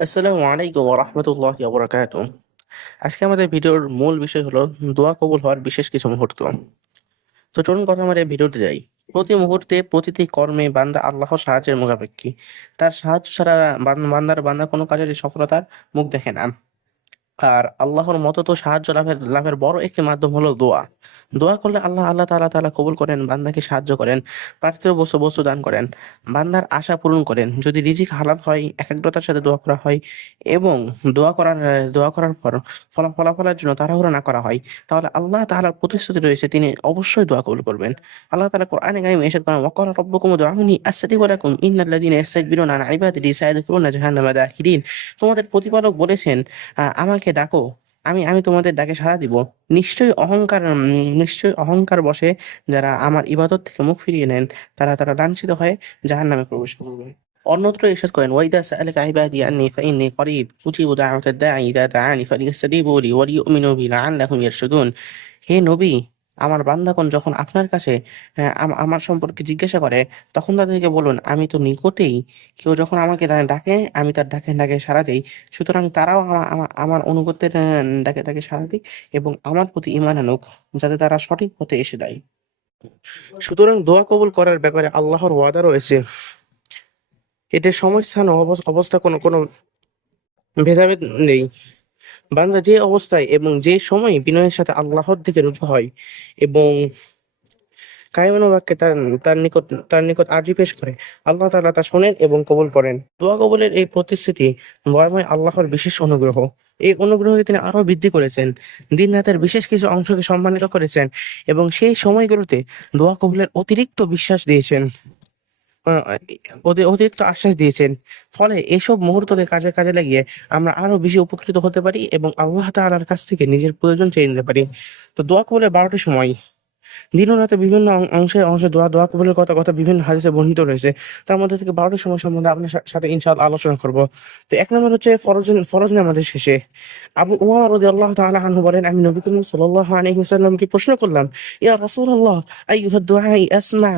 আসসালামু আলাইকুম ওয়া রাহমাতুল্লাহি ওয়া বারাকাতুহু। আজকে আমাদের ভিডিওর মূল বিষয় হলো দোয়া কবুল হওয়ার বিশেষ কিছু মুহূর্ত। তো চলুন কথা আমরা এই ভিডিওতে যাই। প্রতি মুহূর্তে প্রতিটি কর্মে বান্দা আল্লাহর সাহায্যের মুখাপেক্ষী। তার সাহায্য ছাড়া বান্দা কোনো কাজেরই সফলতার মুখ দেখে না। আর আল্লাহর মতো তো সাহায্য লাভের বড় একটি মাধ্যম হলো দোয়া। দোয়া করলে আল্লাহ তাআলা কবুল করেন, বান্দাকে সাহায্য করেন, পার্থিব বস্তু দান করেন, বান্দার আশা পূরণ করেন। যদি রিজিক হালাল হয়, একাগ্রতার সাথে দোয়া করা হয় এবং দোয়া করার পর ফলাফলের জন্য তাড়াহুড়ো না করা হয়, তাহলে আল্লাহ তাআলার প্রতিশ্রুতি রয়েছে তিনি অবশ্যই দোয়া কবুল করবেন। আল্লাহ তাআলা কোরআনে কারিমে ইরশাদ করেন, ওয়া ক্বালা রাব্বুকুম উদউনি আস্তাজিব লাকুম ইন্নাল্লাযীনা ইস্তাকবিরুনা আন ইবাদাতি সায়াদখুলুনা জাহান্নামা দাখিরিন। তোমাদের প্রতিপালক বলেছেন, আমাকে ডাকো, আমি আমি তোমাদের ডাকে সাড়া দিব। নিশ্চয়ই অহংকার বশে যারা আমার ইবাদত থেকে মুখ ফিরিয়ে নেন, তারা লাঞ্ছিত হয়ে জাহান্নামে প্রবেশ করবে। অন্যত্র ইরশাদ করেন, ওয়াইদা সাআলাকা ইবাদি আন্নী ফাইন্নী করিব উজিবু দাওয়াতাদ দাঈ ইযা দাআনি ফালিয়াস্তাজিবু লি ওয়া লিইউমিনু বি লাআল্লাহুম ইয়ারশুদুন। হে নবী, আমার বান্দাগণ যখন আপনার কাছে আমার সম্পর্কে জিজ্ঞাসা করে, তখন তাদেরকে বলুন, আমি তো নিকটেই। কেউ যখন আমাকে ডাকে, আমি তার ডাকে সাড়া দেই। সুতরাং তারাও আমার অনুগত্যের ডাকে সাড়া দিক এবং আমার প্রতি ঈমান আনুক, যাতে তারা সঠিক পথে এসে দেয়। সুতরাং দোয়া কবুল করার ব্যাপারে আল্লাহর ওয়াদা রয়েছে। এতে সময়, স্থান ও অবস্থা কোনো ভেদাভেদ নেই। বান্দা যে অবস্থায় এবং যে সময় বিনয়ের সাথে আল্লাহর দিকে রুজু হয় এবং কায়মানো বাক্যে তার নিকট আরজি পেশ করে, আল্লাহ তাআলা তা শোনেন এবং কবুল করেন। দোয়া কবুলের এই প্রতিশ্রুতি দয়াময় আল্লাহর বিশেষ অনুগ্রহ। এই অনুগ্রহকে তিনি আরো বৃদ্ধি করেছেন, দিন রাতের বিশেষ কিছু অংশকে সম্মানিত করেছেন এবং সেই সময়গুলোতে দোয়া কবুলের অতিরিক্ত বিশ্বাস দিয়েছেন, আহ, অতিরিক্ত আশ্বাস দিয়েছেন। ফলে এসব মুহূর্তকে কাজে লাগিয়ে আমরা আরো বেশি উপকৃত হতে পারি এবং আল্লাহ তাআলার কাছ থেকে নিজের প্রয়োজন চেয়ে নিতে পারি। তো দোয়া কবুলের 12টি সময়। দিন ও রাতে বিভিন্ন অংশে দোয়া কবুলের কথা বিভিন্ন হাদিসে বর্ণিত রয়েছে। তার মধ্যে থেকে 12টি সময় সম্বন্ধে আপনার সাথে ইনশাআল্লাহ আলোচনা করব। তো এক নম্বর হচ্ছে ফরজ নামাজের শেষে। আবু উমামা রাদিয়াল্লাহু তাআলা আনহু বলেন, আমি নবী করিম সাল্লাল্লাহু আলাইহি ওয়াসাল্লামকে প্রশ্ন করলাম, ইয়া রাসূলুল্লাহ, আইয়ুহা দুআই আসমা।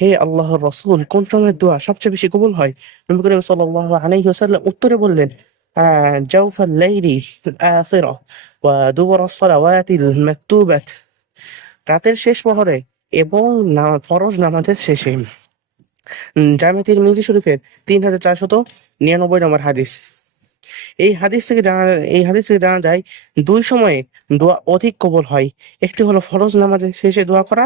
হে আল্লাহর রাসূল, কোন সময়ের দোয়া সবচেয়ে বেশি কবুল হয়? নবী করিম সাল্লাল্লাহু আলাইহি ওয়াসাল্লাম উত্তরে বললেন, জাওফাল লাইলি আখিরা ওয়া দুবুর সালাওয়াতিল মাকতুবাত। রাতের শেষ প্রহরে এবং ফরজ নামাজের শেষে। জামে তিরমিজি শরীফের 3499 নম্বর হাদিস। এই হাদিস থেকে জানা যায় দুই সময়ে দোয়া অধিক কবুল হয়। একটি হলো ফরজ নামাজের শেষে দোয়া করা।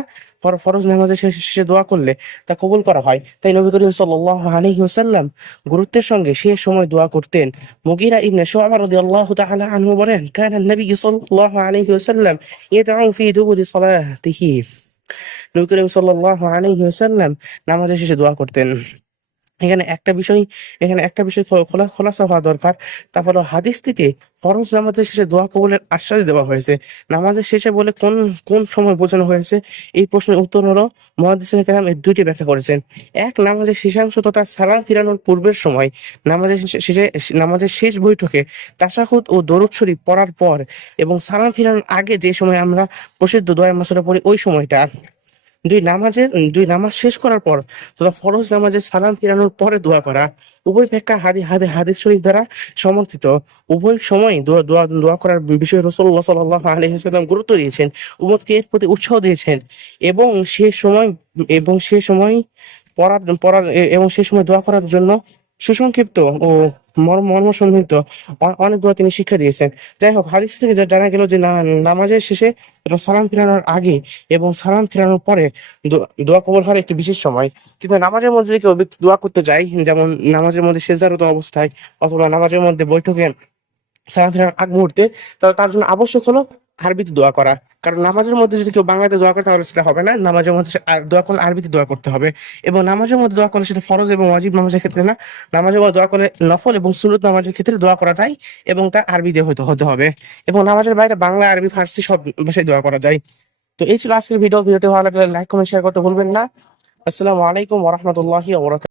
ফরজ নামাজের শেষে দোয়া করলে তা কবুল করা হয়। তাই নবী করিম সাল্লাল্লাহু আলাইহি ওয়াসাল্লাম গুরুত্বের সঙ্গে সে সময় দোয়া করতেন। মুগীরা ইবনে শুআবা রাদিয়াল্লাহু তাআলা আনহু বলেন, কানা নবী সাল্লাল্লাহু আলাইহি ওয়াসাল্লাম ইয়াদউ ফি দুবুরি সালাতিহি। নবী করিম সাল্লাল্লাহু আলাইহি ওয়াসাল্লাম নামাজের শেষে দোয়া করতেন। এখানে একটা বিষয় এখানে একটা বিষয় খোলাসা হওয়া দরকার। তা হলো হাদিসটিতে ফরজ নামাজের শেষে দোয়া কবুলের আশ্বাস দেওয়া হয়েছে। নামাজের শেষে বলে কোন সময় বোঝানো হয়েছে? এই প্রশ্নের উত্তর হলো, মুহাদ্দিসিনে কেরাম এর দুইটি ব্যাখ্যা করেছেন। এক, নামাজের শেষাংশ তথা সালাম ফিরানোর পূর্বের সময়। নামাজের শেষ বৈঠকে তাশাহুদ ও দরুদ শরীফ পড়ার পর এবং সালাম ফিরানোর আগে যে সময় আমরা প্রসিদ্ধ দোয়া মাসুরা পড়ি, ওই সময়টা। দুই নামাজ শেষ করার পর তথা ফরজ নামাজের সালাম ফিরানোর পরে দোয়া করা। উভয় ব্যাখ্যা হাদিস শরীফ দ্বারা সমর্থিত। উভয় সময় দোয়া করার বিষয়ে রাসূলুল্লাহ সাল্লাল্লাহু আলাইহি ওয়াসাল্লাম গুরুত্ব দিয়েছেন, উম্মতকে এর প্রতি উৎসাহ দিয়েছেন এবং সে সময় দোয়া করার জন্য সুসংক্ষিপ্ত ও মর্মসন্ধিত অনেক দোয়া তিনি শিক্ষা দিয়েছেন। যাই হোক, হাদিস থেকে জানা গেল যে নামাজের শেষে সালাম ফিরানোর আগে এবং সালাম ফিরানোর পরে দোয়া কবুল হওয়ার একটি বিশেষ সময়। কিন্তু নামাজের মধ্যে যদি কেউ ব্যক্তি দোয়া করতে যায়, যেমন নামাজের মধ্যে সেজদারত অবস্থায় অথবা নামাজের মধ্যে বৈঠকে সালাম ফিরানোর আগ মুহূর্তে, তাহলে তার জন্য আবশ্যক হলো আরবিতে দোয়া করা। কারণ নামাজের মধ্যে যদি কেউ বাংলাতে দোয়া করে তাহলে সেটা হবে না। নামাজের মধ্যে দোয়া করলে আরবিতে দোয়া করতে হবে এবং নামাজের মধ্যে দোয়া করলে সেটা ফরজ এবং ওয়াজিব নামাজের ক্ষেত্রে না। নামাজের মধ্যে দোয়া করলে নফল এবং সুন্নত নামাজের ক্ষেত্রে দোয়া করা যায় এবং তা আরবিতে হতে হবে। এবং নামাজের বাইরে বাংলা, আরবি, ফার্সি সব ভাষায় দোয়া করা যায়। তো এই ছিল আজকের ভিডিওটি ভালো লাগলে লাইক, কমেন্ট, শেয়ার করতে ভুলবেন না। আসসালামু আলাইকুম ওয়া রাহমাতুল্লাহি ওয়া বারাকাতুহু।